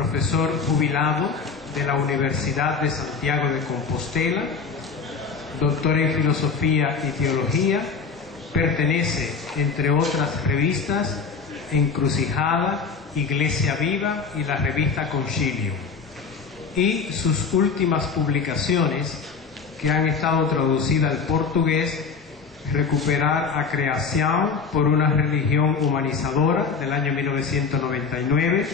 profesor jubilado de la Universidad de Santiago de Compostela, doctor en Filosofía y Teología. Pertenece, entre otras revistas, Encrucijada, Iglesia Viva y la revista Concilio. Y sus últimas publicaciones, que han estado traducidas al portugués: Recuperar a Creación por una religión humanizadora, del año 1999,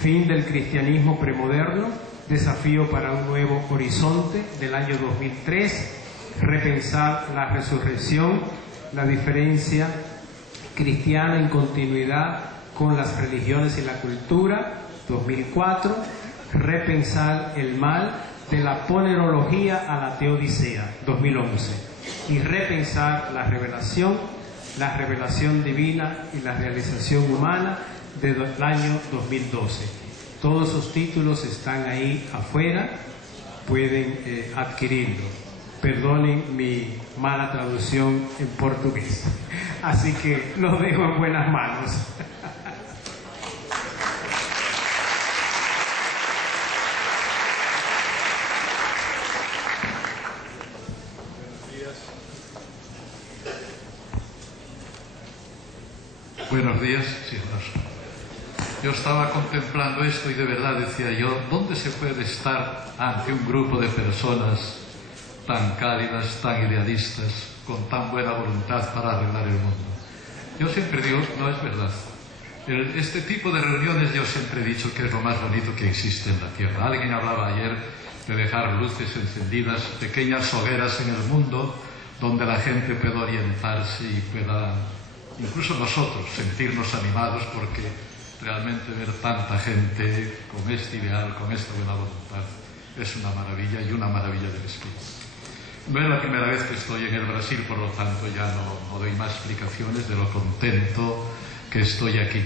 Fin del cristianismo premoderno, Desafío para un nuevo horizonte, del año 2003, Repensar la resurrección, la diferencia cristiana en continuidad con las religiones y la cultura, 2004, Repensar el mal, de la ponerología a la teodicea, 2011, y Repensar la revelación divina y la realización humana, del año 2012. Todos esos títulos están ahí afuera, pueden adquirirlo. Perdonen mi mala traducción en portugués. Así que los dejo en buenas manos. Buenos días, sí, yo estaba contemplando esto y de verdad decía yo, ¿dónde se puede estar ante un grupo de personas tan cálidas, tan idealistas, con tan buena voluntad para arreglar el mundo? Yo siempre digo, no es verdad. Este tipo de reuniones yo siempre he dicho que es lo más bonito que existe en la Tierra. Alguien hablaba ayer de dejar luces encendidas, pequeñas hogueras en el mundo, donde la gente pueda orientarse y pueda, incluso nosotros, sentirnos animados, porque realmente ver tanta gente con este ideal, con esta buena voluntad, es una maravilla y una maravilla del espíritu. No es la primera vez que estoy en el Brasil, por lo tanto ya no doy más explicaciones de lo contento que estoy aquí.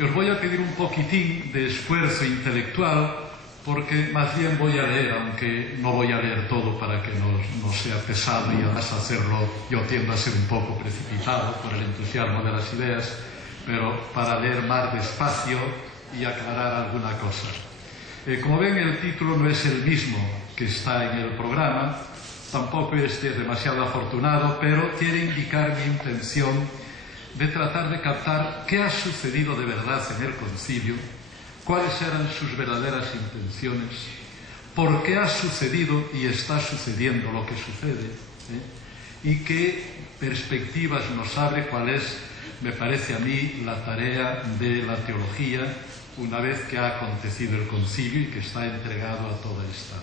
Os voy a pedir un poquitín de esfuerzo intelectual, porque más bien voy a leer, aunque no voy a leer todo para que no sea pesado, y además hacerlo yo tiendo a ser un poco precipitado por el entusiasmo de las ideas, pero para leer más despacio y aclarar alguna cosa. Como ven, el título no es el mismo que está en el programa, tampoco es demasiado afortunado, pero quiere indicar mi intención de tratar de captar qué ha sucedido de verdad en el concilio, cuáles eran sus verdaderas intenciones, por qué ha sucedido y está sucediendo lo que sucede, y qué perspectivas nos abre, cuál es, me parece a mí, la tarea de la teología una vez que ha acontecido el concilio y que está entregado a toda esta.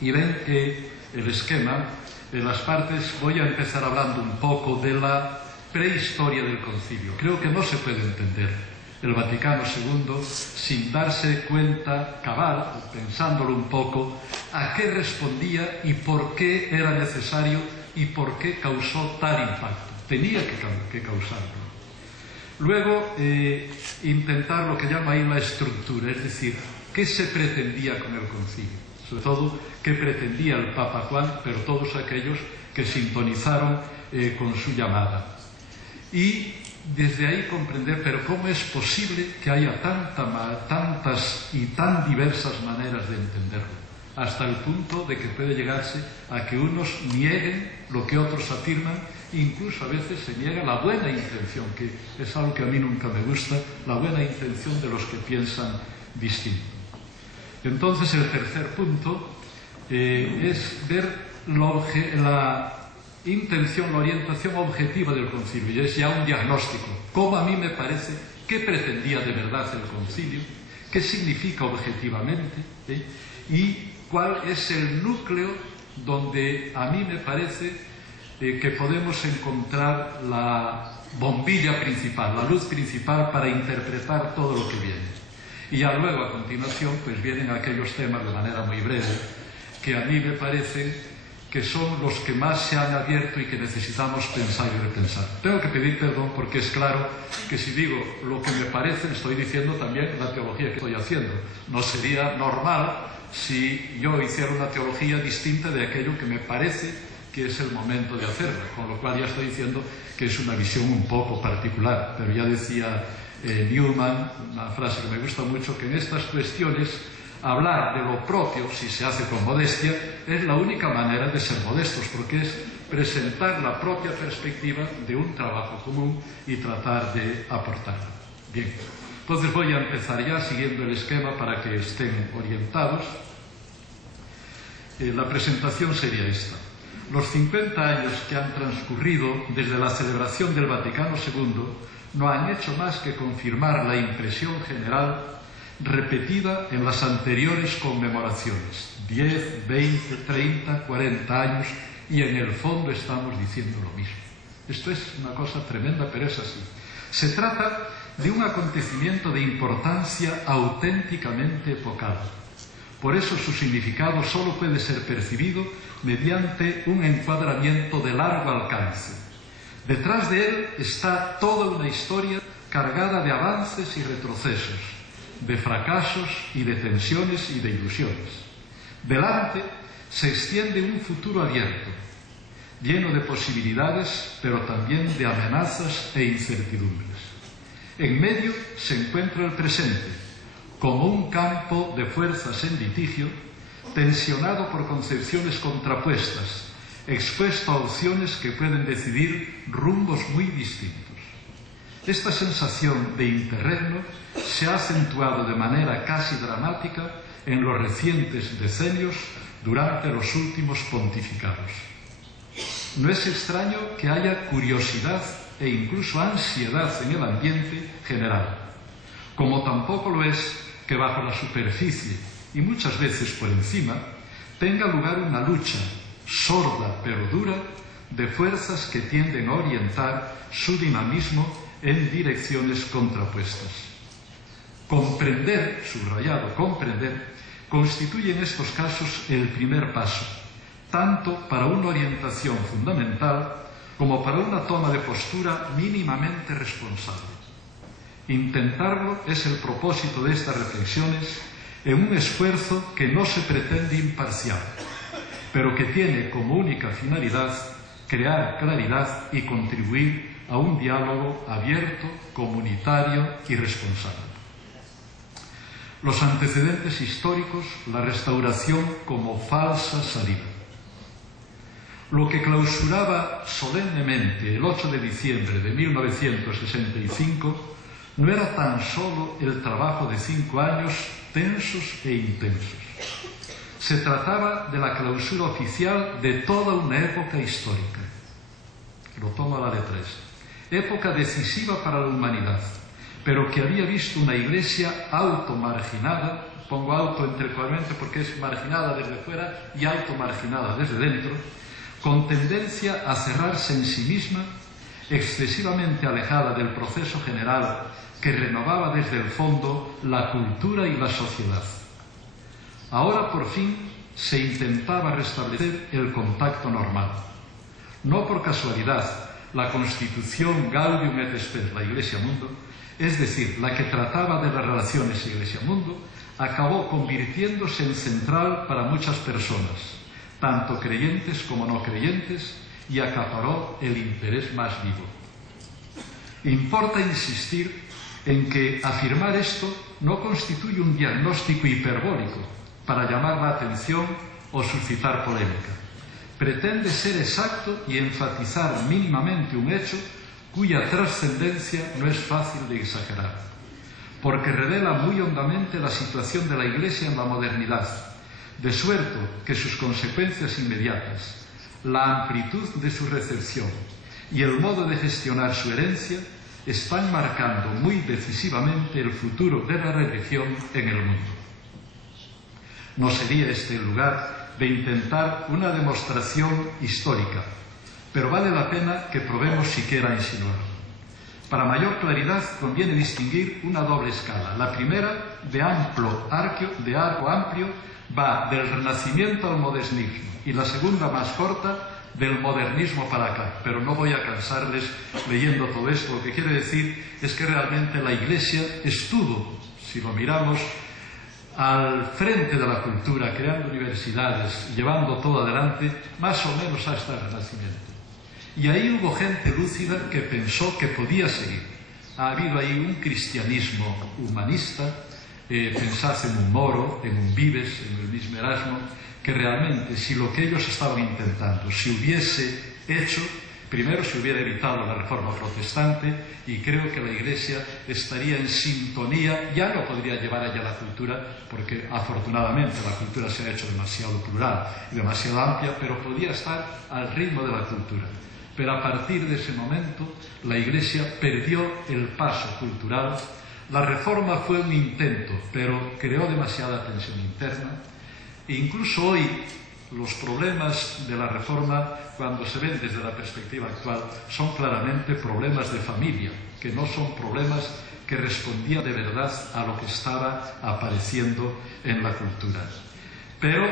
Y ven que el esquema, en las partes, voy a empezar hablando un poco de la prehistoria del concilio. Creo que no se puede entender el Vaticano II sin darse cuenta cabal, pensándolo un poco, a qué respondía y por qué era necesario y por qué causó tal impacto. Tenía que causarlo. Luego, intentar lo que llama ahí la estructura, es decir, qué se pretendía con el concilio, sobre todo qué pretendía el Papa Juan, pero todos aquellos que sintonizaron con su llamada. Y desde ahí comprender, pero cómo es posible que haya tantas y tan diversas maneras de entenderlo, hasta el punto de que puede llegarse a que unos nieguen lo que otros afirman, incluso a veces se niega la buena intención, que es algo que a mí nunca me gusta, la buena intención de los que piensan distinto. Entonces el tercer punto es ver la intención, la orientación objetiva del concilio, y es ya un diagnóstico, cómo a mí me parece, qué pretendía de verdad el concilio, qué significa objetivamente, y cuál es el núcleo donde a mí me parece que podemos encontrar la bombilla principal, la luz principal para interpretar todo lo que viene. Y ya luego, a continuación, pues vienen aquellos temas de manera muy breve que a mí me parecen que son los que más se han abierto y que necesitamos pensar y repensar. Tengo que pedir perdón porque es claro que si digo lo que me parece, estoy diciendo también la teología que estoy haciendo. No sería normal si yo hiciera una teología distinta de aquello que me parece que es el momento de hacerlo, con lo cual ya estoy diciendo que es una visión un poco particular, pero ya decía Newman, una frase que me gusta mucho, que en estas cuestiones hablar de lo propio, si se hace con modestia, es la única manera de ser modestos, porque es presentar la propia perspectiva de un trabajo común y tratar de aportarlo. Bien, entonces voy a empezar ya siguiendo el esquema para que estén orientados. La presentación sería esta. Los 50 años que han transcurrido desde la celebración del Vaticano II no han hecho más que confirmar la impresión general repetida en las anteriores conmemoraciones, 10, 20, 30, 40 años, y en el fondo estamos diciendo lo mismo. Esto es una cosa tremenda, pero es así. Se trata de un acontecimiento de importancia auténticamente epocal. Por eso su significado solo puede ser percibido mediante un encuadramiento de largo alcance. Detrás de él está toda una historia cargada de avances y retrocesos, de fracasos y de tensiones y de ilusiones. Delante se extiende un futuro abierto, lleno de posibilidades, pero también de amenazas e incertidumbres. En medio se encuentra el presente, como un campo de fuerzas en litigio, tensionado por concepciones contrapuestas, expuesto a opciones que pueden decidir rumbos muy distintos. Esta sensación de interregno se ha acentuado de manera casi dramática en los recientes decenios durante los últimos pontificados. No es extraño que haya curiosidad e incluso ansiedad en el ambiente general, como tampoco lo es que bajo la superficie y muchas veces por encima tenga lugar una lucha sorda pero dura de fuerzas que tienden a orientar su dinamismo en direcciones contrapuestas. Comprender, subrayado, comprender, constituye en estos casos el primer paso, tanto para una orientación fundamental como para una toma de postura mínimamente responsable. Intentarlo es el propósito de estas reflexiones en un esfuerzo que no se pretende imparcial, pero que tiene como única finalidad crear claridad y contribuir a un diálogo abierto, comunitario y responsable. Los antecedentes históricos, la restauración como falsa salida. Lo que clausuraba solemnemente el 8 de diciembre de 1965 no era tan solo el trabajo de 5 años tensos e intensos. Se trataba de la clausura oficial de toda una época histórica. Lo tomo a la letra esta. Época decisiva para la humanidad, pero que había visto una iglesia automarginada, pongo auto intelectualmente porque es marginada desde fuera y automarginada desde dentro, con tendencia a cerrarse en sí misma, excesivamente alejada del proceso general que renovaba desde el fondo la cultura y la sociedad. Ahora por fin se intentaba restablecer el contacto normal. No por casualidad, la Constitución Gaudium et Spes, la Iglesia-Mundo, es decir, la que trataba de las relaciones Iglesia-Mundo, acabó convirtiéndose en central para muchas personas, tanto creyentes como no creyentes, y acaparó el interés más vivo. Importa insistir en que afirmar esto no constituye un diagnóstico hiperbólico para llamar la atención o suscitar polémica. Pretende ser exacto y enfatizar mínimamente un hecho cuya trascendencia no es fácil de exagerar, porque revela muy hondamente la situación de la Iglesia en la modernidad, de suerte que sus consecuencias inmediatas, la amplitud de su recepción y el modo de gestionar su herencia están marcando muy decisivamente el futuro de la religión en el mundo. No sería este el lugar de intentar una demostración histórica, pero vale la pena que probemos siquiera insinuarlo. Para mayor claridad conviene distinguir una doble escala. La primera, de arco amplio, va del Renacimiento al modernismo, y la segunda, más corta, del modernismo para acá. Pero no voy a cansarles leyendo todo esto. Lo que quiere decir es que realmente la Iglesia estuvo, si lo miramos, al frente de la cultura, creando universidades, llevando todo adelante, más o menos hasta el Renacimiento. Y ahí hubo gente lúcida que pensó que podía seguir, ha habido ahí un cristianismo humanista, pensad en un Moro, en un Vives, en el mismo Erasmo, que realmente si lo que ellos estaban intentando se hubiese hecho, primero se hubiera evitado la reforma protestante, y creo que la Iglesia estaría en sintonía, ya no podría llevar allá la cultura, porque afortunadamente la cultura se ha hecho demasiado plural y demasiado amplia, pero podía estar al ritmo de la cultura. Pero a partir de ese momento la Iglesia perdió el paso cultural. La reforma fue un intento, pero creó demasiada tensión interna, e incluso hoy los problemas de la reforma, cuando se ven desde la perspectiva actual, son claramente problemas de familia, que no son problemas que respondían de verdad a lo que estaba apareciendo en la cultura. Pero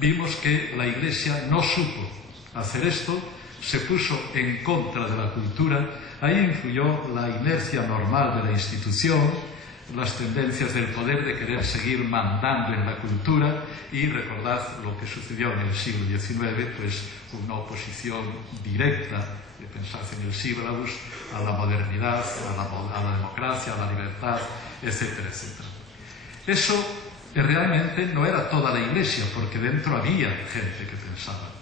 vimos que la Iglesia no supo hacer esto, se puso en contra de la cultura. Ahí influyó la inercia normal de la institución, las tendencias del poder de querer seguir mandando en la cultura, y recordad lo que sucedió en el siglo XIX, pues una oposición directa, pensad en el Síbalabus, a la modernidad, a la democracia, a la libertad, etcétera, etcétera. Eso realmente no era toda la Iglesia, porque dentro había gente que pensaba.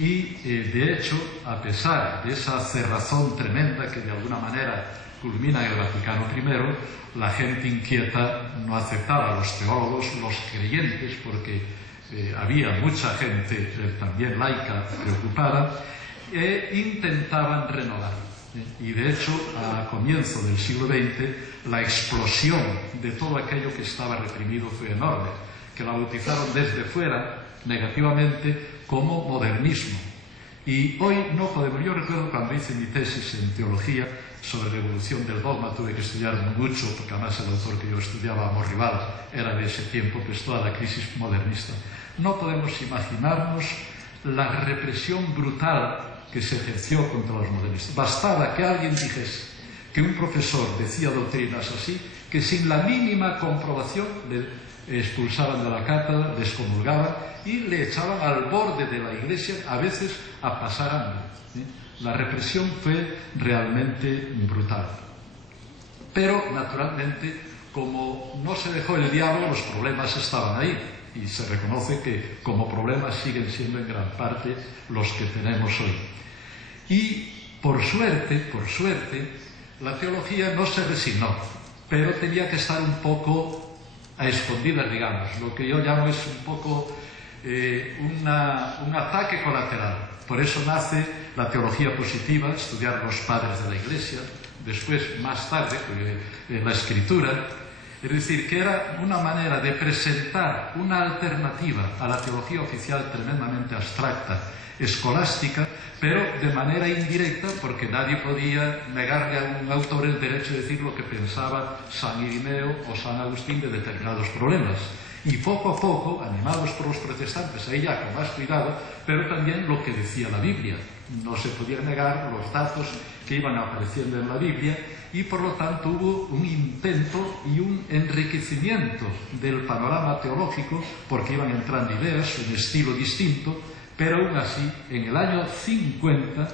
Y de hecho, a pesar de esa cerrazón tremenda que de alguna manera culmina en el Vaticano I, la gente inquieta no aceptaba a los teólogos, los creyentes, porque había mucha gente también laica preocupada, e intentaban renovar. Y de hecho, a comienzo del siglo XX, la explosión de todo aquello que estaba reprimido fue enorme, que la bautizaron desde fuera negativamente como modernismo. Y hoy no podemos. Yo recuerdo cuando hice mi tesis en teología sobre la evolución del dogma, tuve que estudiar mucho, porque además el autor que yo estudiaba, Amor Rival, era de ese tiempo, pues toda la crisis modernista. No podemos imaginarnos la represión brutal que se ejerció contra los modernistas. Bastaba que alguien dijese que un profesor decía doctrinas así, que sin la mínima comprobación le expulsaban de la cátedra, le excomulgaban y le echaban al borde de la Iglesia, a veces a pasar hambre. La represión fue realmente brutal. Pero, naturalmente, como no se dejó el diálogo, los problemas estaban ahí. Y se reconoce que como problemas siguen siendo en gran parte los que tenemos hoy. Y, por suerte, la teología no se resignó, pero tenía que estar un poco a escondidas, digamos. Lo que yo llamo es un poco un ataque colateral. Por eso nace la teología positiva, estudiar los padres de la Iglesia, después, más tarde, la Escritura. Es decir, que era una manera de presentar una alternativa a la teología oficial tremendamente abstracta, escolástica, pero de manera indirecta, porque nadie podía negarle a un autor el derecho de decir lo que pensaba San Irineo o San Agustín de determinados problemas. Y poco a poco, animados por los protestantes, ahí ya con más cuidado, pero también lo que decía la Biblia. No se podía negar los datos que iban apareciendo en la Biblia, y por lo tanto hubo un intento y un enriquecimiento del panorama teológico, porque iban entrando ideas, un estilo distinto, pero aún así, en el año 50,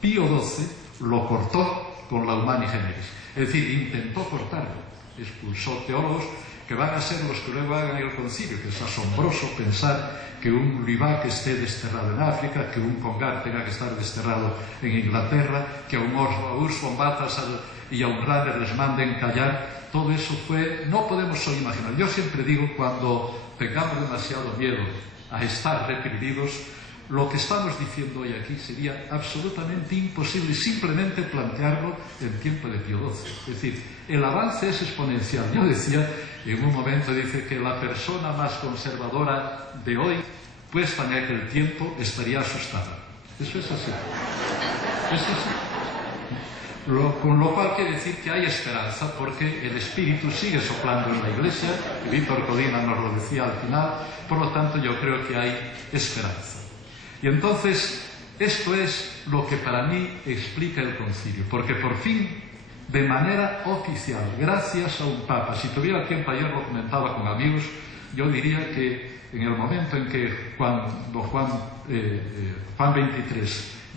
Pío XII lo cortó con la Humani Generis. Es decir, intentó cortarlo, expulsó teólogos que van a ser los que luego hagan el concilio, que es asombroso pensar que un Lubac esté desterrado en África, que un Congar tenga que estar desterrado en Inglaterra, que a un Urs von Balthasar y a un Rahner les manden callar. Todo eso fue, no podemos hoy imaginar. Yo siempre digo, cuando tengamos demasiado miedo a estar reprimidos, lo que estamos diciendo hoy aquí sería absolutamente imposible simplemente plantearlo en tiempo de Pío XII. Es decir, el avance es exponencial. Yo decía, en un momento dice que la persona más conservadora de hoy, puesta en aquel tiempo, estaría asustada. Eso es así. Eso es así. Con lo cual quiere decir que hay esperanza, porque el Espíritu sigue soplando en la Iglesia, y Víctor Codina nos lo decía al final, por lo tanto yo creo que hay esperanza. Y entonces, esto es lo que para mí explica el concilio, porque por fin, de manera oficial, gracias a un Papa, si tuviera tiempo, ayer lo comentaba con amigos, yo diría que en el momento en que Juan XXIII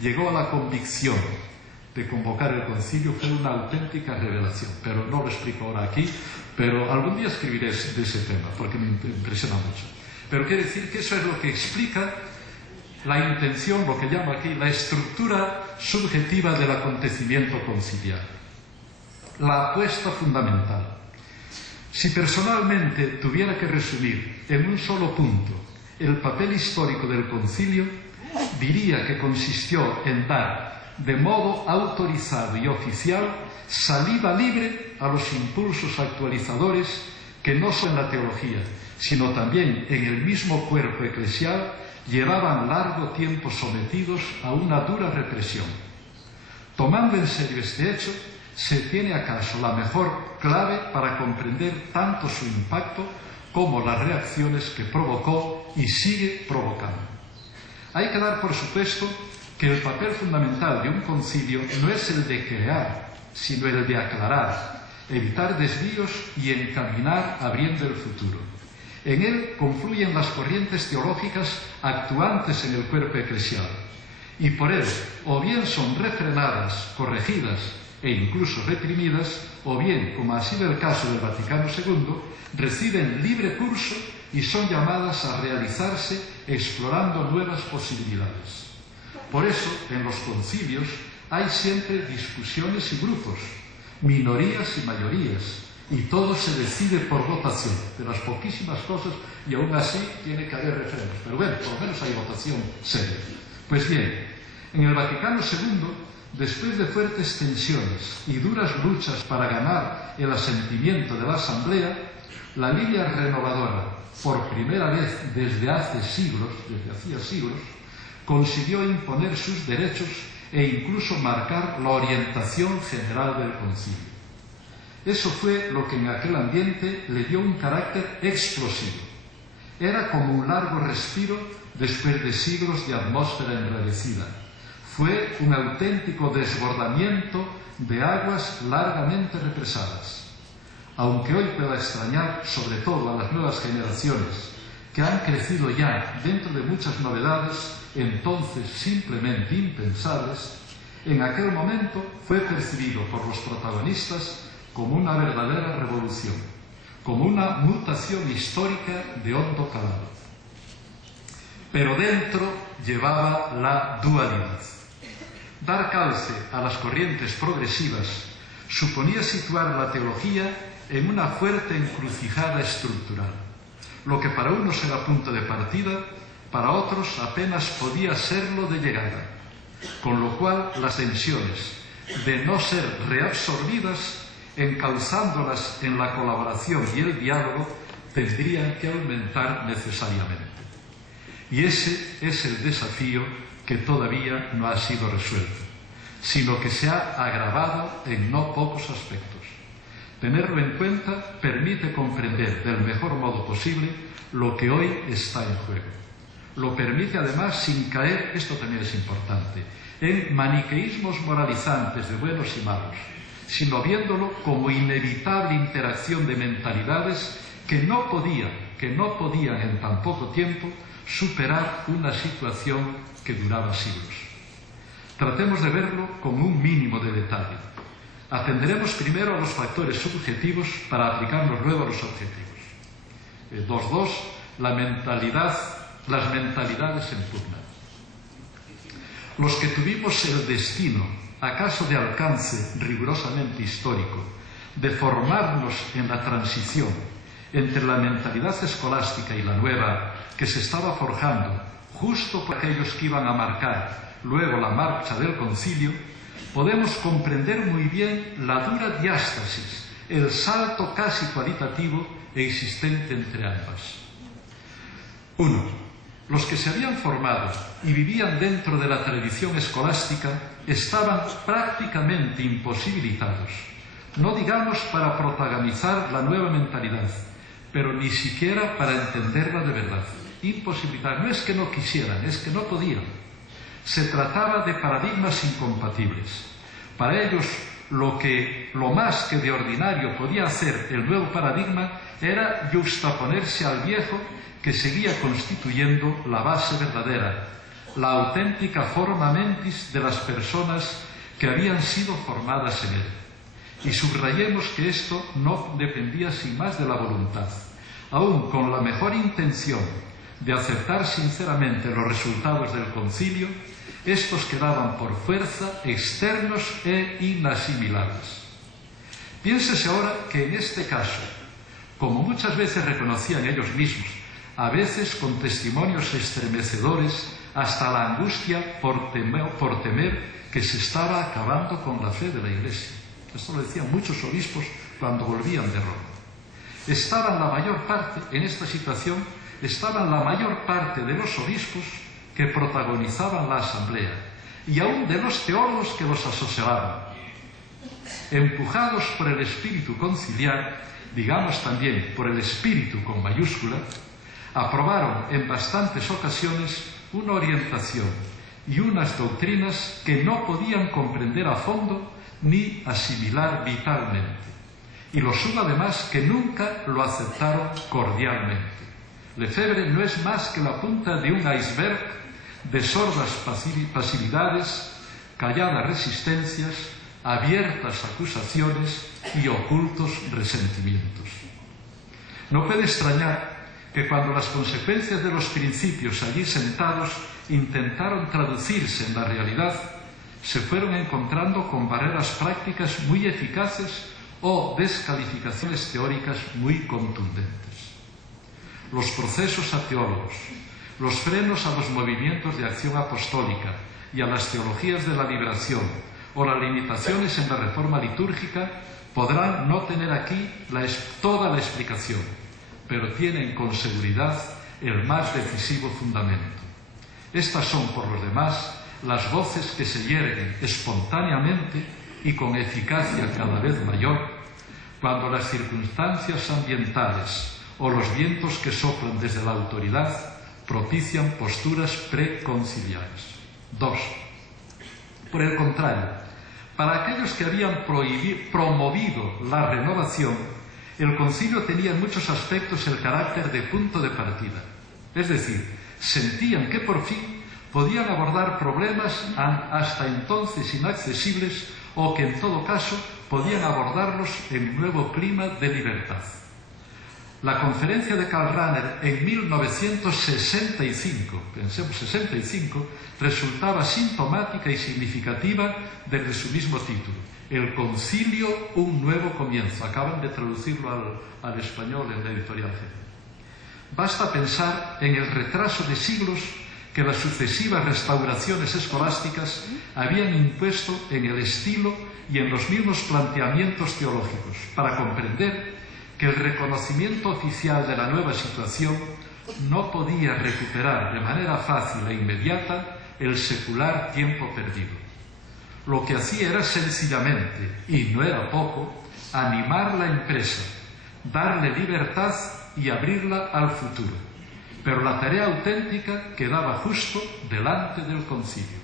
llegó a la convicción de convocar el concilio fue una auténtica revelación, pero no lo explico ahora aquí, pero algún día escribiré de ese tema, porque me impresiona mucho. Pero quiere decir que eso es lo que explica la intención, lo que llamo aquí la estructura subjetiva del acontecimiento conciliar. La apuesta fundamental. Si personalmente tuviera que resumir en un solo punto el papel histórico del concilio, diría que consistió en dar de modo autorizado y oficial salida libre a los impulsos actualizadores que no solo en la teología, sino también en el mismo cuerpo eclesial llevaban largo tiempo sometidos a una dura represión. Tomando en serio este hecho, ¿se tiene acaso la mejor clave para comprender tanto su impacto como las reacciones que provocó y sigue provocando? Hay que dar por supuesto que el papel fundamental de un concilio no es el de crear, sino el de aclarar, evitar desvíos y encaminar abriendo el futuro. En él confluyen las corrientes teológicas actuantes en el cuerpo eclesial, y por él o bien son refrenadas, corregidas e incluso reprimidas, o bien, como ha sido el caso del Vaticano II, reciben libre curso y son llamadas a realizarse explorando nuevas posibilidades. Por eso, en los concilios hay siempre discusiones y grupos, minorías y mayorías, y todo se decide por votación, de las poquísimas cosas, y aún así tiene que haber referendos. Pero bueno, por lo menos hay votación seria. Pues bien, en el Vaticano II, después de fuertes tensiones y duras luchas para ganar el asentimiento de la Asamblea, la línea renovadora, por primera vez desde hacía siglos, consiguió imponer sus derechos e incluso marcar la orientación general del concilio. Eso fue lo que en aquel ambiente le dio un carácter explosivo. Era como un largo respiro después de siglos de atmósfera enrarecida. Fue un auténtico desbordamiento de aguas largamente represadas. Aunque hoy pueda extrañar, sobre todo a las nuevas generaciones, que han crecido ya dentro de muchas novedades, entonces simplemente impensables, en aquel momento fue percibido por los protagonistas como una verdadera revolución, como una mutación histórica de hondo calado. Pero dentro llevaba la dualidad. Dar cauce a las corrientes progresivas suponía situar la teología en una fuerte encrucijada estructural. Lo que para unos era punto de partida, para otros apenas podía serlo de llegada, con lo cual las tensiones, de no ser reabsorbidas, encauzándolas en la colaboración y el diálogo, tendrían que aumentar necesariamente. Y ese es el desafío que todavía no ha sido resuelto, sino que se ha agravado en no pocos aspectos. Tenerlo en cuenta permite comprender del mejor modo posible lo que hoy está en juego. Lo permite además sin caer, esto también es importante, en maniqueísmos moralizantes de buenos y malos, sino viéndolo como inevitable interacción de mentalidades que no podían en tan poco tiempo superar una situación que duraba siglos. Tratemos de verlo con un mínimo de detalle. Atenderemos primero a los factores subjetivos para aplicarlos luego a los objetivos. 2.2. Las mentalidades en pugna. Los que tuvimos el destino, acaso de alcance rigurosamente histórico, de formarnos en la transición entre la mentalidad escolástica y la nueva que se estaba forjando justo por aquellos que iban a marcar luego la marcha del concilio, podemos comprender muy bien la dura diástasis, el salto casi cualitativo existente entre ambas. 1. Los que se habían formado y vivían dentro de la tradición escolástica estaban prácticamente imposibilitados, no digamos para protagonizar la nueva mentalidad, pero ni siquiera para entenderla de verdad. Imposibilitados. No es que no quisieran, es que no podían. Se trataba de paradigmas incompatibles. Para ellos, lo más que de ordinario podía hacer el nuevo paradigma era juxtaponerse al viejo que seguía constituyendo la base verdadera, la auténtica forma mentis de las personas que habían sido formadas en él. Y subrayemos que esto no dependía sin más de la voluntad. Aún con la mejor intención de aceptar sinceramente los resultados del concilio, estos quedaban por fuerza externos e inasimilables. Piénsese ahora que en este caso, como muchas veces reconocían ellos mismos, a veces con testimonios estremecedores, hasta la angustia por temer que se estaba acabando con la fe de la Iglesia. Esto lo decían muchos obispos cuando volvían de Roma. Estaban la mayor parte, en esta situación, estaban la mayor parte de los obispos que protagonizaban la asamblea y aún de los teólogos que los asesoraban. Empujados por el espíritu conciliar, digamos también por el espíritu con mayúscula, aprobaron en bastantes ocasiones una orientación y unas doctrinas que no podían comprender a fondo ni asimilar vitalmente. Y lo sumo además que nunca lo aceptaron cordialmente. Lefebvre no es más que la punta de un iceberg de sordas pasividades, calladas resistencias, abiertas acusaciones y ocultos resentimientos. No puede extrañar que cuando las consecuencias de los principios allí sentados intentaron traducirse en la realidad, se fueron encontrando con barreras prácticas muy eficaces o descalificaciones teóricas muy contundentes. Los procesos a teólogos, los frenos a los movimientos de acción apostólica y a las teologías de la liberación o las limitaciones en la reforma litúrgica podrán no tener aquí toda la explicación, pero tienen con seguridad el más decisivo fundamento. Estas son, por los demás, las voces que se yerguen espontáneamente y con eficacia cada vez mayor cuando las circunstancias ambientales o los vientos que soplan desde la autoridad propician posturas preconciliares. 2. Por el contrario, para aquellos que habían promovido la renovación, el concilio tenía en muchos aspectos el carácter de punto de partida. Es decir, sentían que por fin podían abordar problemas hasta entonces inaccesibles o que en todo caso podían abordarlos en un nuevo clima de libertad. La conferencia de Karl Rahner en 1965, pensemos 65, resultaba sintomática y significativa desde su mismo título. El concilio, un nuevo comienzo. Acaban de traducirlo al español en la editorial G. Basta pensar en el retraso de siglos que las sucesivas restauraciones escolásticas habían impuesto en el estilo y en los mismos planteamientos teológicos, para comprender que el reconocimiento oficial de la nueva situación no podía recuperar de manera fácil e inmediata el secular tiempo perdido. Lo que hacía era sencillamente, y no era poco, animar la empresa, darle libertad y abrirla al futuro. Pero la tarea auténtica quedaba justo delante del concilio.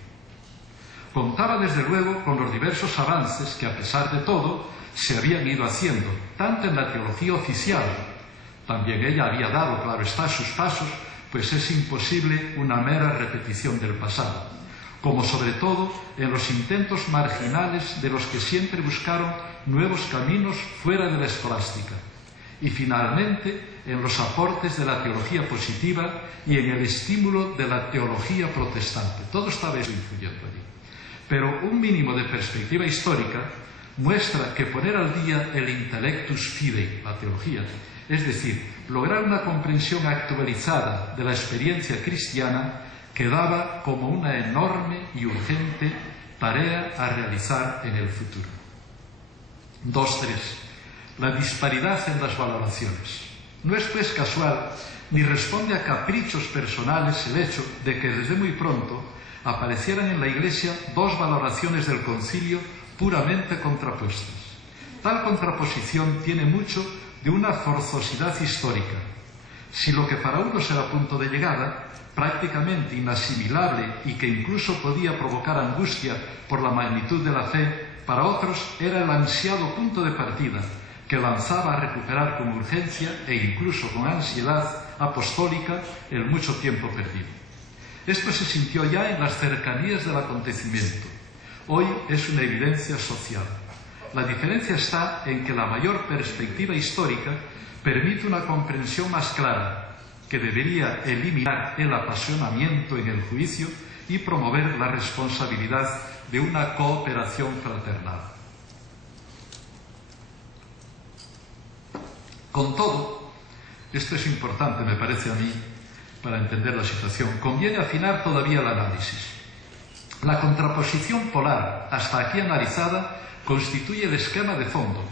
Contaba desde luego con los diversos avances que, a pesar de todo, se habían ido haciendo, tanto en la teología oficial, también ella había dado, claro está, sus pasos, pues es imposible una mera repetición del pasado, como sobre todo en los intentos marginales de los que siempre buscaron nuevos caminos fuera de la escolástica, y finalmente en los aportes de la teología positiva y en el estímulo de la teología protestante. Todo estaba influyendo allí. Pero un mínimo de perspectiva histórica muestra que poner al día el intellectus fidei, la teología, es decir, lograr una comprensión actualizada de la experiencia cristiana, quedaba como una enorme y urgente tarea a realizar en el futuro. 2.3. La disparidad en las valoraciones. No es pues casual ni responde a caprichos personales el hecho de que desde muy pronto aparecieran en la Iglesia dos valoraciones del concilio puramente contrapuestas. Tal contraposición tiene mucho de una forzosidad histórica. Si lo que para unos era punto de llegada, prácticamente inasimilable y que incluso podía provocar angustia por la magnitud de la fe, para otros era el ansiado punto de partida, que lanzaba a recuperar con urgencia e incluso con ansiedad apostólica el mucho tiempo perdido. Esto se sintió ya en las cercanías del acontecimiento, Hoy es una evidencia social. La diferencia está en que la mayor perspectiva histórica permite una comprensión más clara, que debería eliminar el apasionamiento en el juicio y promover la responsabilidad de una cooperación fraternal. Con todo, esto es importante, me parece a mí, para entender la situación, conviene afinar todavía el análisis. La contraposición polar, hasta aquí analizada, constituye el esquema de fondo,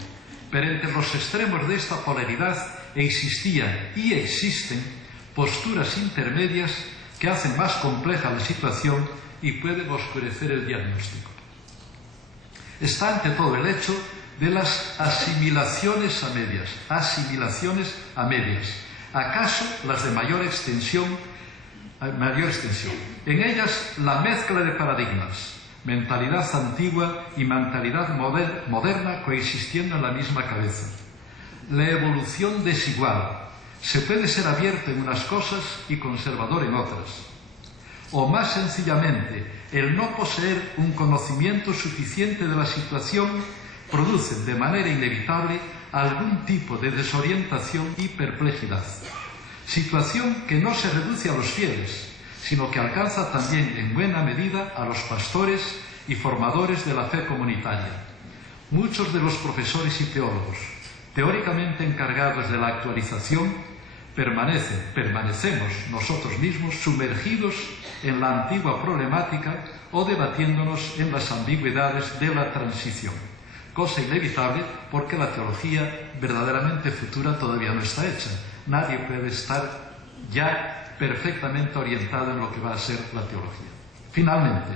pero entre los extremos de esta polaridad existían y existen posturas intermedias que hacen más compleja la situación y pueden oscurecer el diagnóstico. Está ante todo el hecho de las asimilaciones a medias, acaso las de mayor extensión. En ellas la mezcla de paradigmas, mentalidad antigua y mentalidad moderna coexistiendo en la misma cabeza. La evolución desigual. Se puede ser abierto en unas cosas y conservador en otras. O más sencillamente, el no poseer un conocimiento suficiente de la situación produce de manera inevitable algún tipo de desorientación y perplejidad. Situación que no se reduce a los fieles, sino que alcanza también en buena medida a los pastores y formadores de la fe comunitaria. Muchos de los profesores y teólogos, teóricamente encargados de la actualización, permanecemos nosotros mismos sumergidos en la antigua problemática o debatiéndonos en las ambigüedades de la transición, cosa inevitable porque la teología verdaderamente futura todavía no está hecha. Nadie puede estar ya perfectamente orientado en lo que va a ser la teología. Finalmente,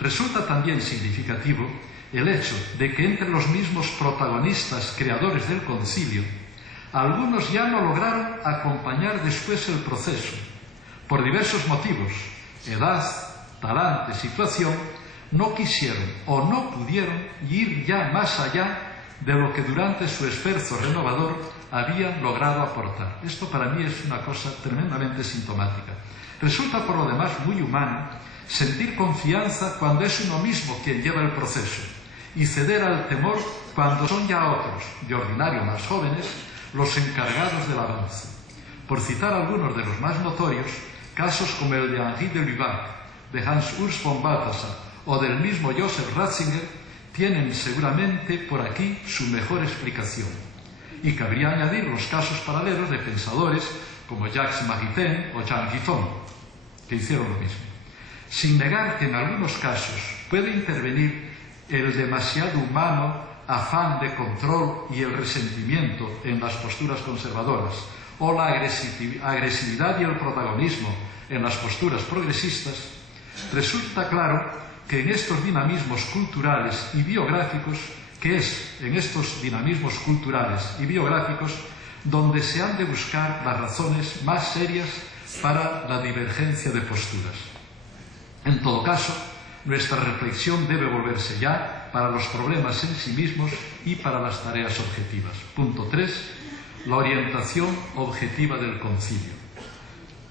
resulta también significativo el hecho de que entre los mismos protagonistas creadores del concilio, algunos ya no lograron acompañar después el proceso. Por diversos motivos, edad, talante, situación, no quisieron o no pudieron ir ya más allá de lo que durante su esfuerzo renovador habían logrado aportar. Esto para mí es una cosa tremendamente sintomática. Resulta por lo demás muy humano sentir confianza cuando es uno mismo quien lleva el proceso y ceder al temor cuando son ya otros, de ordinario más jóvenes, los encargados del avance. Por citar algunos de los más notorios, casos como el de Henri de Lubac, de Hans Urs von Balthasar o del mismo Joseph Ratzinger tienen seguramente por aquí su mejor explicación. Y cabría añadir los casos paralelos de pensadores como Jacques Maritain o Jean Guiton, que hicieron lo mismo. Sin negar que en algunos casos puede intervenir el demasiado humano afán de control y el resentimiento en las posturas conservadoras, o la agresividad y el protagonismo en las posturas progresistas, resulta claro que en estos dinamismos culturales y biográficos, donde se han de buscar las razones más serias para la divergencia de posturas. En todo caso, nuestra reflexión debe volverse ya para los problemas en sí mismos y para las tareas objetivas. Punto 3. La orientación objetiva del concilio.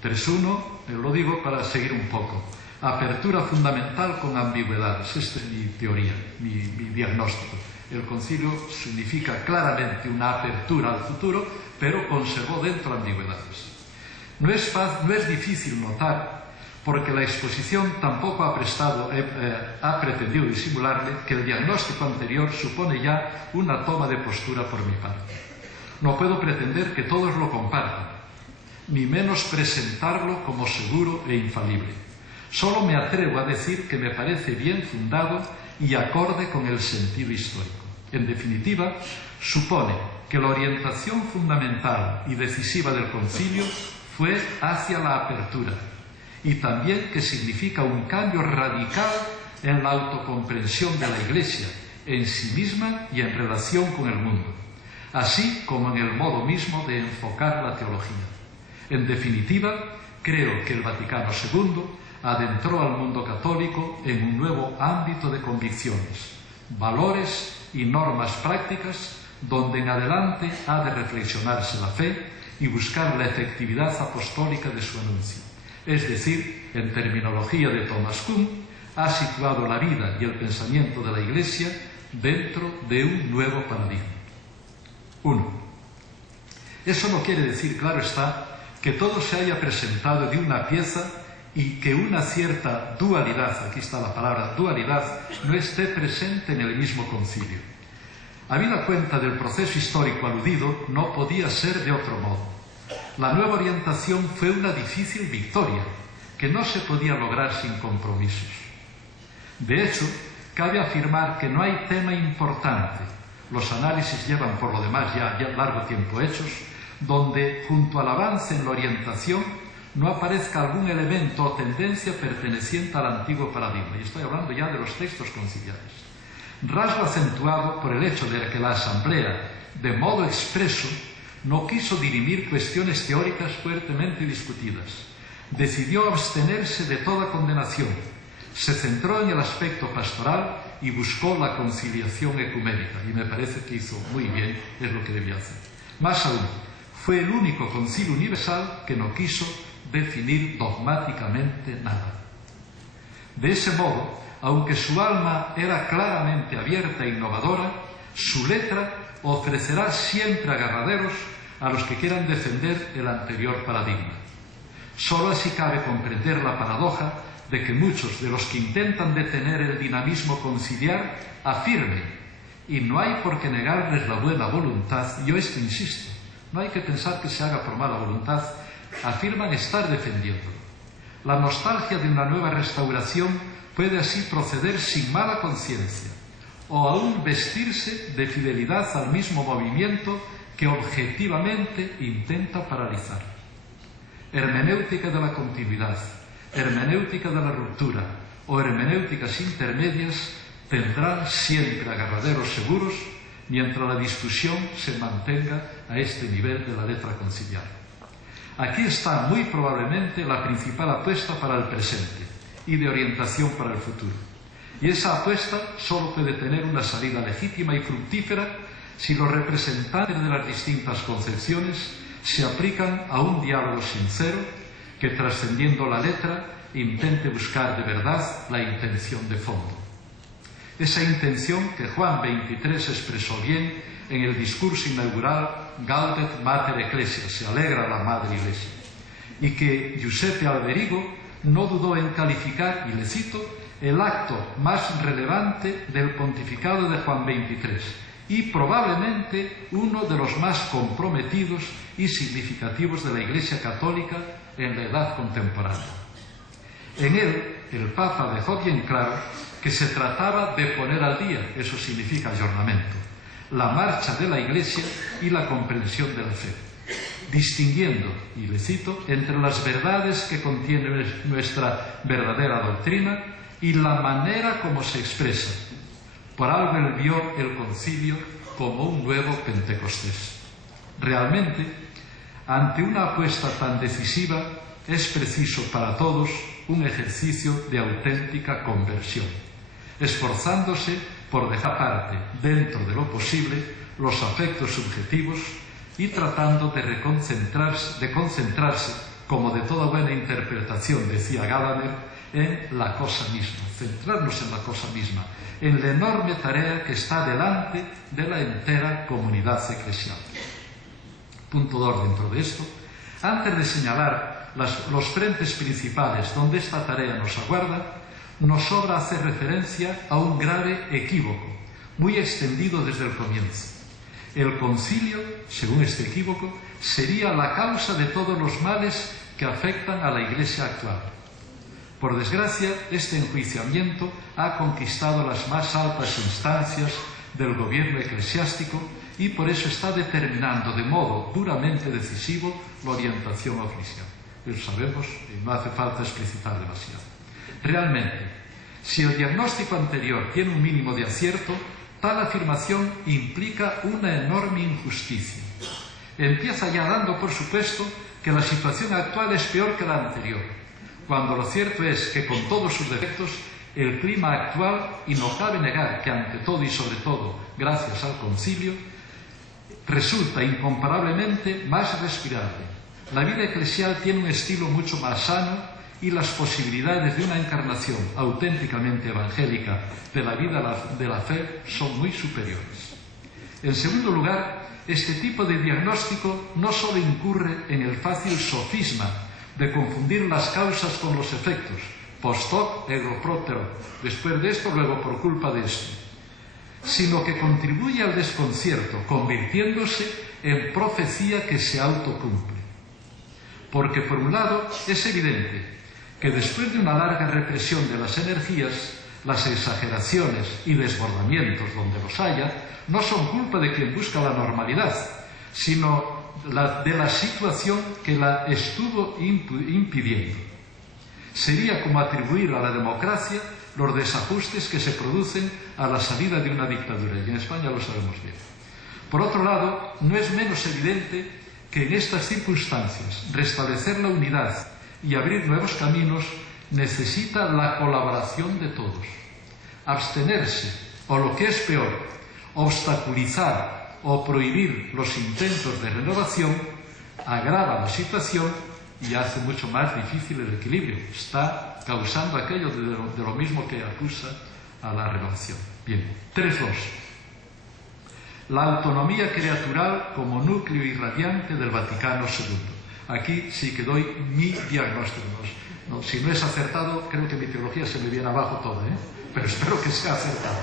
3.1, lo digo para seguir un poco. Apertura fundamental con ambigüedades. Esta es mi teoría, mi diagnóstico. El concilio significa claramente una apertura al futuro, pero conservó dentro ambigüedades. No es difícil notar, porque la exposición tampoco ha pretendido disimularle, que el diagnóstico anterior supone ya una toma de postura por mi parte. No puedo pretender que todos lo compartan, ni menos presentarlo como seguro e infalible. Solo me atrevo a decir que me parece bien fundado y acorde con el sentido histórico. En definitiva, supone que la orientación fundamental y decisiva del concilio fue hacia la apertura, y también que significa un cambio radical en la autocomprensión de la Iglesia en sí misma y en relación con el mundo, así como en el modo mismo de enfocar la teología. En definitiva, creo que el Vaticano II adentró al mundo católico en un nuevo ámbito de convicciones, valores y normas prácticas donde en adelante ha de reflexionarse la fe y buscar la efectividad apostólica de su anuncio. Es decir, en terminología de Thomas Kuhn, ha situado la vida y el pensamiento de la Iglesia dentro de un nuevo paradigma. 1. Eso no quiere decir, claro está, que todo se haya presentado de una pieza y que una cierta dualidad, aquí está la palabra dualidad, no esté presente en el mismo concilio. Habida cuenta del proceso histórico aludido, no podía ser de otro modo. La nueva orientación fue una difícil victoria, que no se podía lograr sin compromisos. De hecho, cabe afirmar que no hay tema importante, los análisis llevan por lo demás ya largo tiempo hechos, donde, junto al avance en la orientación, no aparezca algún elemento o tendencia perteneciente al antiguo paradigma. Y estoy hablando ya de los textos conciliares. Rasgo acentuado por el hecho de que la Asamblea, de modo expreso, no quiso dirimir cuestiones teóricas fuertemente discutidas. Decidió abstenerse de toda condenación. Se centró en el aspecto pastoral y buscó la conciliación ecuménica. Y me parece que hizo muy bien, es lo que debía hacer. Más aún, fue el único concilio universal que no quiso definir dogmáticamente nada. De ese modo, aunque su alma era claramente abierta e innovadora, su letra ofrecerá siempre agarraderos a los que quieran defender el anterior paradigma. Solo así cabe comprender la paradoja de que muchos de los que intentan detener el dinamismo conciliar afirmen, y no hay por qué negarles la buena voluntad, yo esto insisto, no hay que pensar que se haga por mala voluntad, afirman estar defendiéndolo. La nostalgia de una nueva restauración puede así proceder sin mala conciencia, o aún vestirse de fidelidad al mismo movimiento que objetivamente intenta paralizar. Hermenéutica de la continuidad, hermenéutica de la ruptura o hermenéuticas intermedias tendrán siempre agarraderos seguros mientras la discusión se mantenga a este nivel de la letra conciliar. Aquí está muy probablemente la principal apuesta para el presente y de orientación para el futuro. Y esa apuesta solo puede tener una salida legítima y fructífera si los representantes de las distintas concepciones se aplican a un diálogo sincero que, trascendiendo la letra, intente buscar de verdad la intención de fondo. Esa intención que Juan XXIII expresó bien en el discurso inaugural Gaudet Mater Ecclesia, se alegra la Madre Iglesia, y que Giuseppe Alberigo no dudó en calificar, y le cito, el acto más relevante del pontificado de Juan XXIII y probablemente uno de los más comprometidos y significativos de la Iglesia Católica en la edad contemporánea. En él, el Papa dejó bien claro que se trataba de poner al día, eso significa ayornamiento, la marcha de la Iglesia y la comprensión de la fe, distinguiendo, y le cito, entre las verdades que contiene nuestra verdadera doctrina y la manera como se expresa. Por algo él vio el concilio como un nuevo Pentecostés. Realmente, ante una apuesta tan decisiva, es preciso para todos un ejercicio de auténtica conversión, esforzándose por dejar aparte, dentro de lo posible, los afectos subjetivos y tratando de concentrarse, como de toda buena interpretación decía Gadamer, en la cosa misma, centrarnos en la cosa misma, en la enorme tarea que está delante de la entera comunidad eclesial. Punto de orden dentro de esto. Antes de señalar los frentes principales donde esta tarea nos aguarda, nos sobra hacer referencia a un grave equívoco, muy extendido desde el comienzo. El concilio, según este equívoco, sería la causa de todos los males que afectan a la Iglesia actual. Por desgracia, este enjuiciamiento ha conquistado las más altas instancias del gobierno eclesiástico y por eso está determinando de modo duramente decisivo la orientación oficial. Eso sabemos y no hace falta explicitar demasiado. Realmente, si el diagnóstico anterior tiene un mínimo de acierto, tal afirmación implica una enorme injusticia. Empieza ya dando por supuesto que la situación actual es peor que la anterior, cuando lo cierto es que con todos sus defectos, el clima actual, y no cabe negar que ante todo y sobre todo gracias al concilio, resulta incomparablemente más respirable. La vida eclesial tiene un estilo mucho más sano y las posibilidades de una encarnación auténticamente evangélica de la vida de la fe son muy superiores. En segundo lugar, este tipo de diagnóstico no solo incurre en el fácil sofisma de confundir las causas con los efectos, post hoc ergo propter, después de esto, luego por culpa de esto, sino que contribuye al desconcierto, convirtiéndose en profecía que se autocumple. Porque, por un lado, es evidente que después de una larga represión de las energías, las exageraciones y desbordamientos donde los haya, no son culpa de quien busca la normalidad, sino de la situación que la estuvo impidiendo. Sería como atribuir a la democracia los desajustes que se producen a la salida de una dictadura, y en España lo sabemos bien. Por otro lado, no es menos evidente que en estas circunstancias restablecer la unidad y abrir nuevos caminos necesita la colaboración de todos. Abstenerse, o lo que es peor, obstaculizar o prohibir los intentos de renovación agrava la situación y hace mucho más difícil el equilibrio. Está causando aquello de lo mismo que acusa a la renovación. Bien, 3.2. La autonomía creatural como núcleo irradiante del Vaticano II. Aquí sí que doy mi diagnóstico. No, si no es acertado, creo que mi teología se me viene abajo toda, pero espero que sea acertado.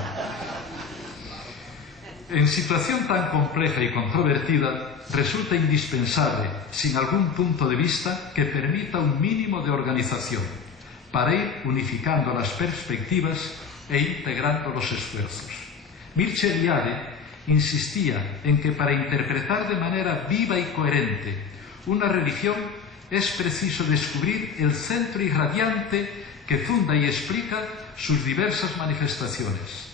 En situación tan compleja y controvertida, resulta indispensable, sin algún punto de vista, que permita un mínimo de organización para ir unificando las perspectivas e integrando los esfuerzos. Mircea Eliade insistía en que para interpretar de manera viva y coherente una religión es preciso descubrir el centro irradiante que funda y explica sus diversas manifestaciones.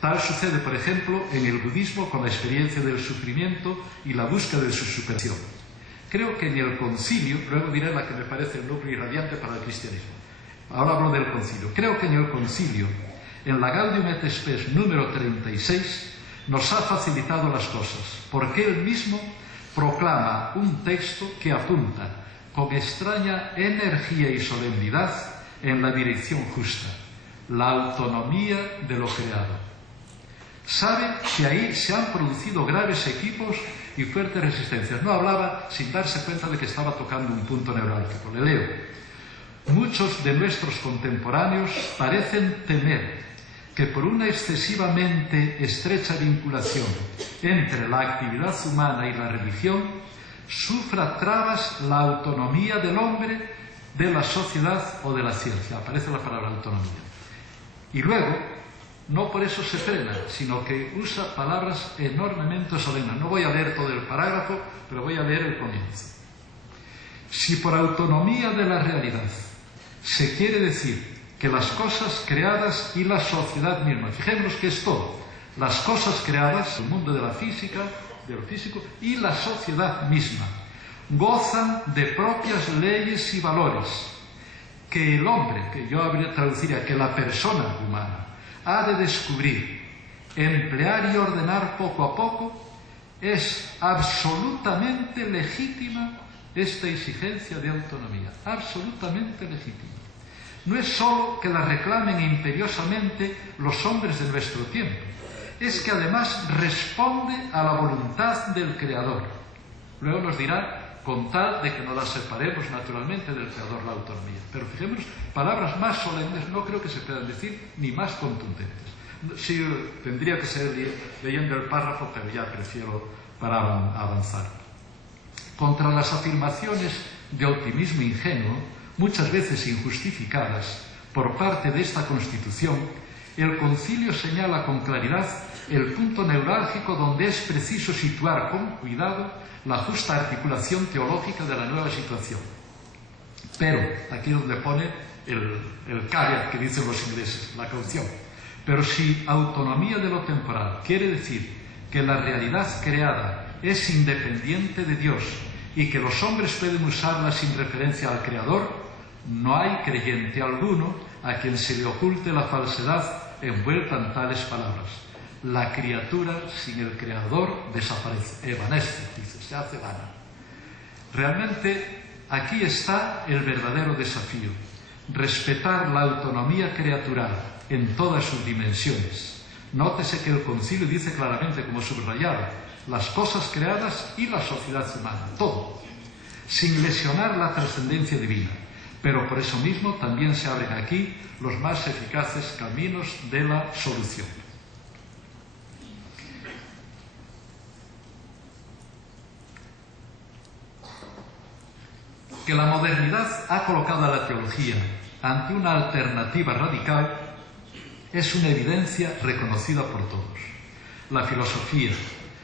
Tal sucede, por ejemplo, en el budismo con la experiencia del sufrimiento y la búsqueda de su superación. Creo que en el concilio, luego diré la que me parece el núcleo irradiante para el cristianismo. Ahora hablo del concilio. Creo que en el concilio, en la Gaudium et Spes número 36, nos ha facilitado las cosas, porque él mismo proclama un texto que apunta con extraña energía y solemnidad en la dirección justa, la autonomía de lo creado. Sabe que ahí se han producido graves equipos y fuertes resistencias. No hablaba sin darse cuenta de que estaba tocando un punto neurálgico. Le leo. Muchos de nuestros contemporáneos parecen temer que por una excesivamente estrecha vinculación entre la actividad humana y la religión sufra trabas la autonomía del hombre, de la sociedad o de la ciencia. Aparece la palabra autonomía. Y luego, no por eso se frena, sino que usa palabras enormemente solemnes. No voy a leer todo el parágrafo, pero voy a leer el comienzo. Si por autonomía de la realidad se quiere decir que las cosas creadas y la sociedad misma, fijémonos que es todo, las cosas creadas, el mundo de la física, de lo físico, y la sociedad misma, gozan de propias leyes y valores, que el hombre, que yo traduciría que la persona humana, ha de descubrir, emplear y ordenar poco a poco, es absolutamente legítima esta exigencia de autonomía, absolutamente legítima. No es sólo que la reclamen imperiosamente los hombres de nuestro tiempo, es que además responde a la voluntad del Creador. Luego nos dirá, con tal de que no la separemos naturalmente del Creador, la autonomía. Pero fijémonos, palabras más solemnes no creo que se puedan decir, ni más contundentes. Sí, tendría que ser leyendo el párrafo, pero ya prefiero para avanzar. Contra las afirmaciones de optimismo ingenuo, muchas veces injustificadas, por parte de esta Constitución, el Concilio señala con claridad el punto neurálgico donde es preciso situar con cuidado la justa articulación teológica de la nueva situación. Pero, aquí es donde pone el caveat que dicen los ingleses, la caución. Pero si autonomía de lo temporal quiere decir que la realidad creada es independiente de Dios y que los hombres pueden usarla sin referencia al Creador, no hay creyente alguno a quien se le oculte la falsedad envuelta en tales palabras. La criatura sin el Creador desaparece, evanece, dice, se hace vana. Realmente aquí está el verdadero desafío. respetar la autonomía creatural en todas sus dimensiones. Nótese que el concilio dice claramente, como subrayado, las cosas creadas y la sociedad humana, todo, sin lesionar la trascendencia divina. Pero por eso mismo también se abren aquí los más eficaces caminos de la solución. Que la modernidad ha colocado a la teología ante una alternativa radical es una evidencia reconocida por todos. La filosofía,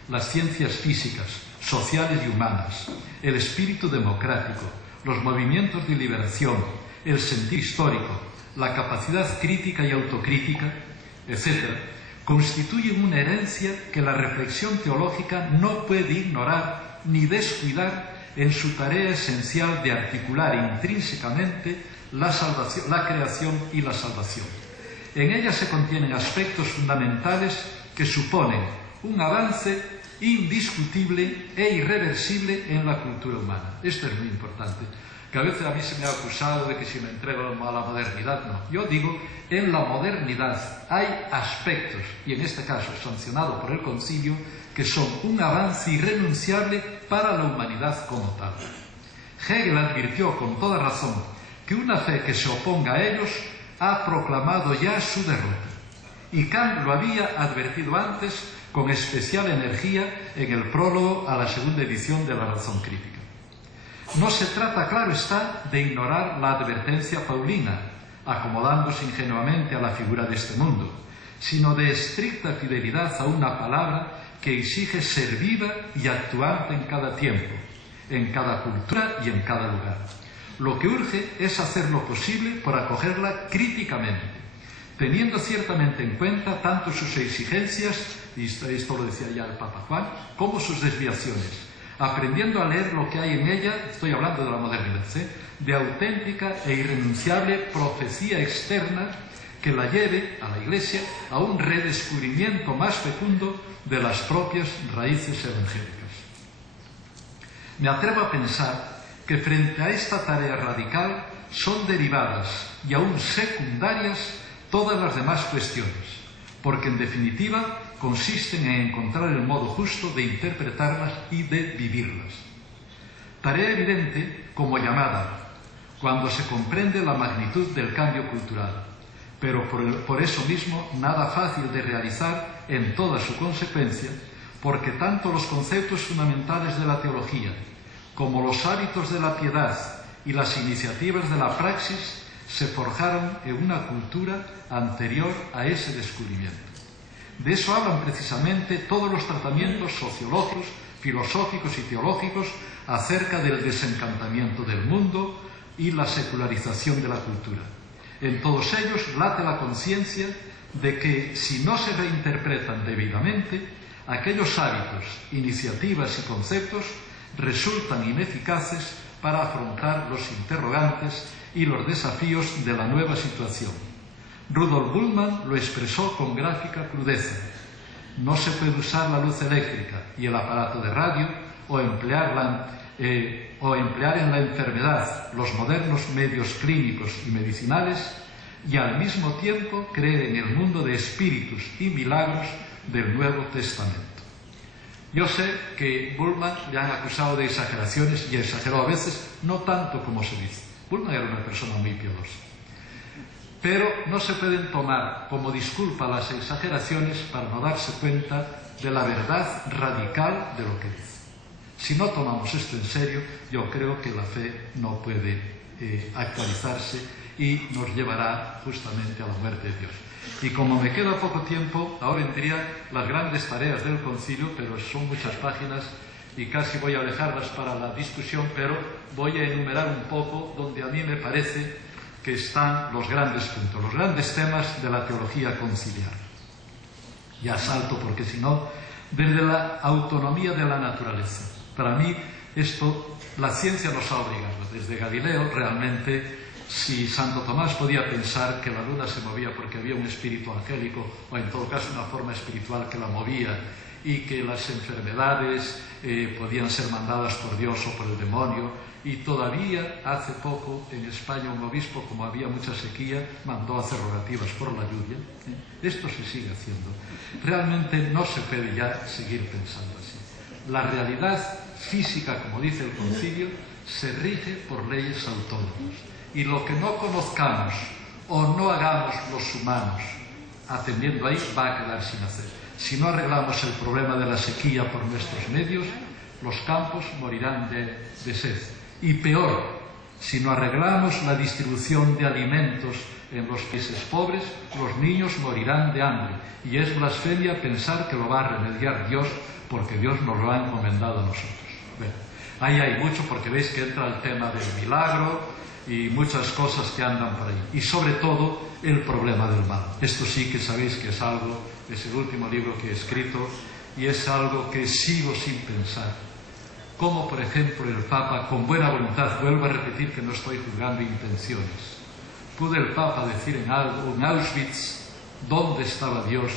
las ciencias físicas, sociales y humanas, el espíritu democrático, los movimientos de liberación, el sentir histórico, la capacidad crítica y autocrítica, etc., constituyen una herencia que la reflexión teológica no puede ignorar ni descuidar en su tarea esencial de articular intrínsecamente la creación y la salvación. En ella se contienen aspectos fundamentales que suponen un avance indiscutible e irreversible en la cultura humana. Esto es muy importante, que a veces a mí se me ha acusado de que si me entrego a la modernidad, no. Yo digo, en la modernidad hay aspectos, y en este caso sancionado por el concilio, que son un avance irrenunciable para la humanidad como tal. Hegel advirtió con toda razón que una fe que se oponga a ellos ha proclamado ya su derrota. Y Kant lo había advertido antes con especial energía en el prólogo a la segunda edición de La Razón Crítica. No se trata, claro está, de ignorar la advertencia paulina, acomodándose ingenuamente a la figura de este mundo, sino de estricta fidelidad a una palabra que exige ser viva y actuante en cada tiempo, en cada cultura y en cada lugar. Lo que urge es hacer lo posible por acogerla críticamente, teniendo ciertamente en cuenta tanto sus exigencias, y esto lo decía ya el Papa Juan, como sus desviaciones, aprendiendo a leer lo que hay en ella, estoy hablando de la modernidad, de auténtica e irrenunciable profecía externa que la lleve a la Iglesia a un redescubrimiento más fecundo de las propias raíces evangélicas. Me atrevo a pensar que frente a esta tarea radical son derivadas y aún secundarias todas las demás cuestiones, porque en definitiva consisten en encontrar el modo justo de interpretarlas y de vivirlas. Tarea evidente como llamada, cuando se comprende la magnitud del cambio cultural, pero por eso mismo nada fácil de realizar en toda su consecuencia, porque tanto los conceptos fundamentales de la teología como los hábitos de la piedad y las iniciativas de la praxis se forjaron en una cultura anterior a ese descubrimiento. De eso hablan precisamente todos los tratamientos sociológicos, filosóficos y teológicos acerca del desencantamiento del mundo y la secularización de la cultura. En todos ellos late la conciencia de que si no se reinterpretan debidamente, aquellos hábitos, iniciativas y conceptos resultan ineficaces para afrontar los interrogantes y los desafíos de la nueva situación. Rudolf Bultmann lo expresó con gráfica crudeza. No se puede usar la luz eléctrica y el aparato de radio o emplear en la enfermedad los modernos medios clínicos y medicinales y al mismo tiempo creer en el mundo de espíritus y milagros del Nuevo Testamento. Yo sé que Bultmann le han acusado de exageraciones y exageró a veces, no tanto como se dice. Bultmann era una persona muy piadosa. Pero no se pueden tomar como disculpa las exageraciones para no darse cuenta de la verdad radical de lo que dice. Si no tomamos esto en serio, yo creo que la fe no puede actualizarse y nos llevará justamente a la muerte de Dios. Y como me queda poco tiempo, ahora vendrían las grandes tareas del concilio, pero son muchas páginas y casi voy a dejarlas para la discusión, pero voy a enumerar un poco donde a mí me parece que están los grandes puntos, los grandes temas de la teología conciliar. Ya salto porque si no, desde la autonomía de la naturaleza. Para mí esto, la ciencia nos ha obligado. Desde Galileo realmente, si Santo Tomás podía pensar que la luna se movía porque había un espíritu angélico o en todo caso una forma espiritual que la movía y que las enfermedades podían ser mandadas por Dios o por el demonio, y todavía hace poco en España un obispo, como había mucha sequía, mandó hacer rogativas por la lluvia. Esto se sigue haciendo. Realmente no se puede ya seguir pensando así. La realidad física, como dice el concilio, se rige por leyes autónomas, y lo que no conozcamos o no hagamos los humanos atendiendo ahí va a quedar sin hacer. Si no arreglamos el problema de la sequía por nuestros medios, los campos morirán de sed. Y peor, si no arreglamos la distribución de alimentos en los países pobres, los niños morirán de hambre. Y es blasfemia pensar que lo va a remediar Dios, porque Dios nos lo ha encomendado a nosotros. Bueno, ahí hay mucho, porque veis que entra el tema del milagro y muchas cosas que andan por ahí. Y sobre todo, el problema del mal. Esto sí que sabéis que es algo, es el último libro que he escrito, y es algo que sigo sin pensar. Como, por ejemplo, el Papa, con buena voluntad, vuelvo a repetir que no estoy juzgando intenciones, pudo el Papa decir en Auschwitz dónde estaba Dios,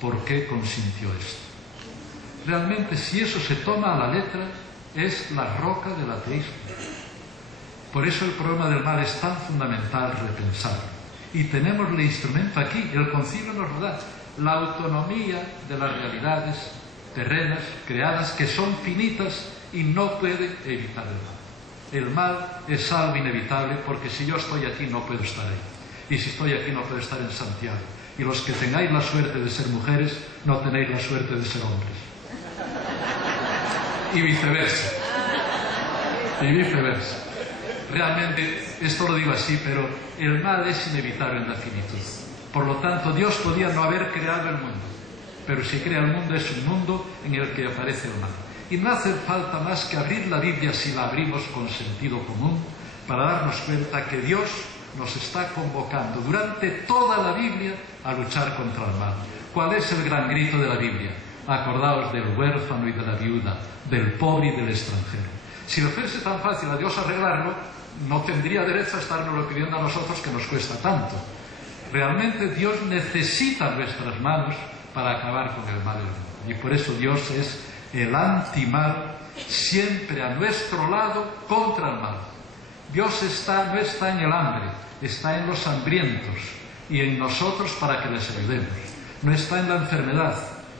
por qué consintió esto. Realmente, si eso se toma a la letra, es la roca del ateísmo. Por eso el problema del mal es tan fundamental repensarlo. Y tenemos el instrumento aquí, el concilio nos lo da, la autonomía de las realidades terrenas, creadas, que son finitas y no puede evitar el mal. El mal es algo inevitable, porque si yo estoy aquí no puedo estar ahí. Y si estoy aquí no puedo estar en Santiago. Y los que tengáis la suerte de ser mujeres, no tenéis la suerte de ser hombres. Y viceversa. Y viceversa. Realmente, esto lo digo así, pero el mal es inevitable en la finitud. Por lo tanto, Dios podía no haber creado el mundo, pero si crea el mundo, es un mundo en el que aparece el mal. Y no hace falta más que abrir la Biblia, si la abrimos con sentido común, para darnos cuenta que Dios nos está convocando durante toda la Biblia a luchar contra el mal. ¿Cuál es el gran grito de la Biblia? Acordaos del huérfano y de la viuda, del pobre y del extranjero. Si lo fuese tan fácil a Dios arreglarlo, no tendría derecho a estarnos pidiendo a nosotros, que nos cuesta tanto. Realmente Dios necesita nuestras manos para acabar con el mal del mundo. Y por eso Dios es el antimal, siempre a nuestro lado contra el mal. Dios no está en el hambre, está en los hambrientos y en nosotros para que les ayudemos. No está en la enfermedad,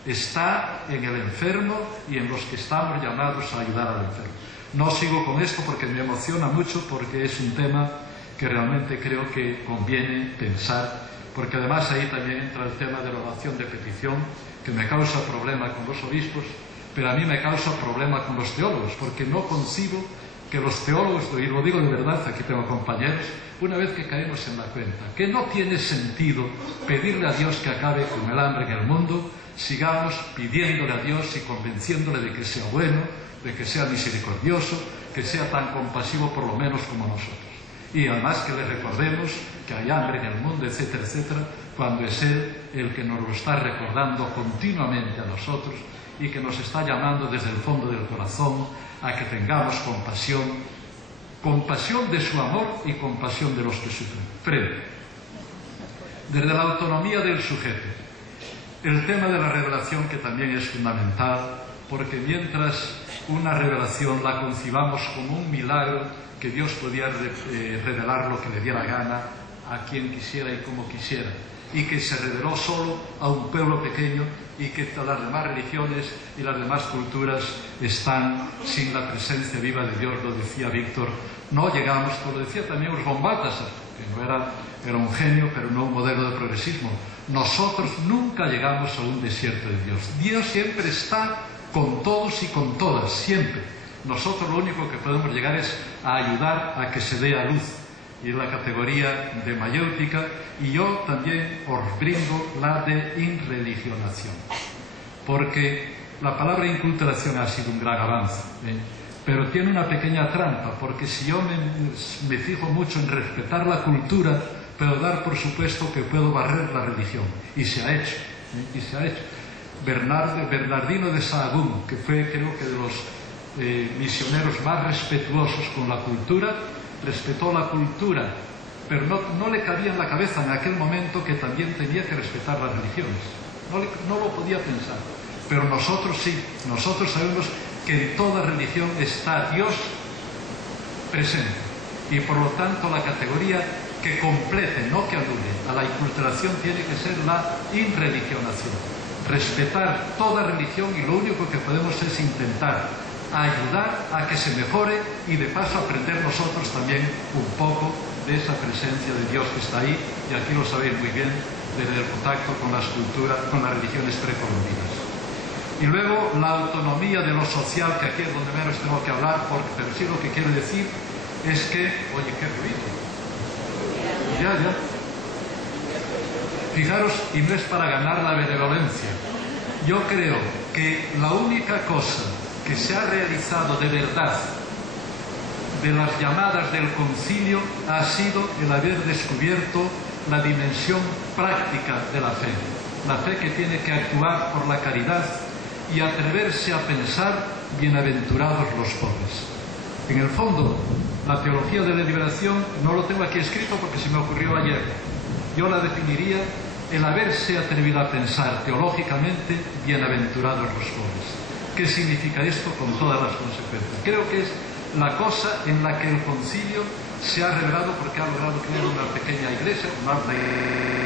está en el enfermo y en los que estamos llamados a ayudar al enfermo. No sigo con esto porque me emociona mucho, porque es un tema que realmente creo que conviene pensar, porque además ahí también entra el tema de la oración de petición, que me causa problema con los obispos, pero a mí me causa problema con los teólogos, porque no concibo que los teólogos, y lo digo de verdad, aquí tengo compañeros, una vez que caemos en la cuenta que no tiene sentido pedirle a Dios que acabe con el hambre en el mundo, sigamos pidiéndole a Dios y convenciéndole de que sea bueno, de que sea misericordioso, que sea tan compasivo por lo menos como nosotros. Y además que le recordemos que hay hambre en el mundo, etcétera, etcétera, cuando es Él el que nos lo está recordando continuamente a nosotros y que nos está llamando desde el fondo del corazón a que tengamos compasión, compasión de su amor y compasión de los que sufren. Frente, desde la autonomía del sujeto, el tema de la revelación, que también es fundamental, porque mientras una revelación la concibamos como un milagro, que Dios podía revelar lo que le diera gana a quien quisiera y como quisiera, y que se reveló solo a un pueblo pequeño, y que las demás religiones y las demás culturas están sin la presencia viva de Dios, lo decía Víctor. No llegamos, como lo decía también Osborne Baltasar, que no era un genio, pero no un modelo de progresismo. Nosotros nunca llegamos a un desierto de Dios. Dios siempre está con todos y con todas, siempre. Nosotros lo único que podemos llegar es a ayudar a que se dé a luz, y la categoría de mayéutica, y yo también os brindo la de irreligionación, porque la palabra inculturación ha sido un gran avance, pero tiene una pequeña trampa, porque si yo me fijo mucho en respetar la cultura, puedo dar por supuesto que puedo barrer la religión, y se ha hecho, y se ha hecho. Bernardino de Sahagún, que fue, creo que, de los misioneros más respetuosos con la cultura, respetó la cultura, pero no le cabía en la cabeza en aquel momento que también tenía que respetar las religiones. No lo podía pensar. pero nosotros sí, nosotros sabemos que en toda religión está Dios presente, y por lo tanto la categoría que complete, no que anule, a la inculturación tiene que ser la irreligionación. Respetar toda religión, y lo único que podemos es intentar ayudar a que se mejore y de paso aprender nosotros también un poco de esa presencia de Dios que está ahí, y aquí lo sabéis muy bien desde el contacto con las culturas, con las religiones precolombinas. Y luego la autonomía de lo social, que aquí es donde menos tengo que hablar, pero sí lo que quiero decir es que, oye, qué ruido. Ya. Fijaros, y no es para ganar la benevolencia, yo creo que la única cosa que se ha realizado de verdad de las llamadas del concilio ha sido el haber descubierto la dimensión práctica de la fe que tiene que actuar por la caridad y atreverse a pensar bienaventurados los pobres. En el fondo, la teología de la liberación no lo tengo aquí escrito porque se me ocurrió ayer. Yo la definiría el haberse atrevido a pensar teológicamente bienaventurados los pobres. ¿Qué significa esto con todas las consecuencias? Creo que es la cosa en la que el concilio se ha revelado, porque ha logrado crear una pequeña iglesia, una alta iglesia.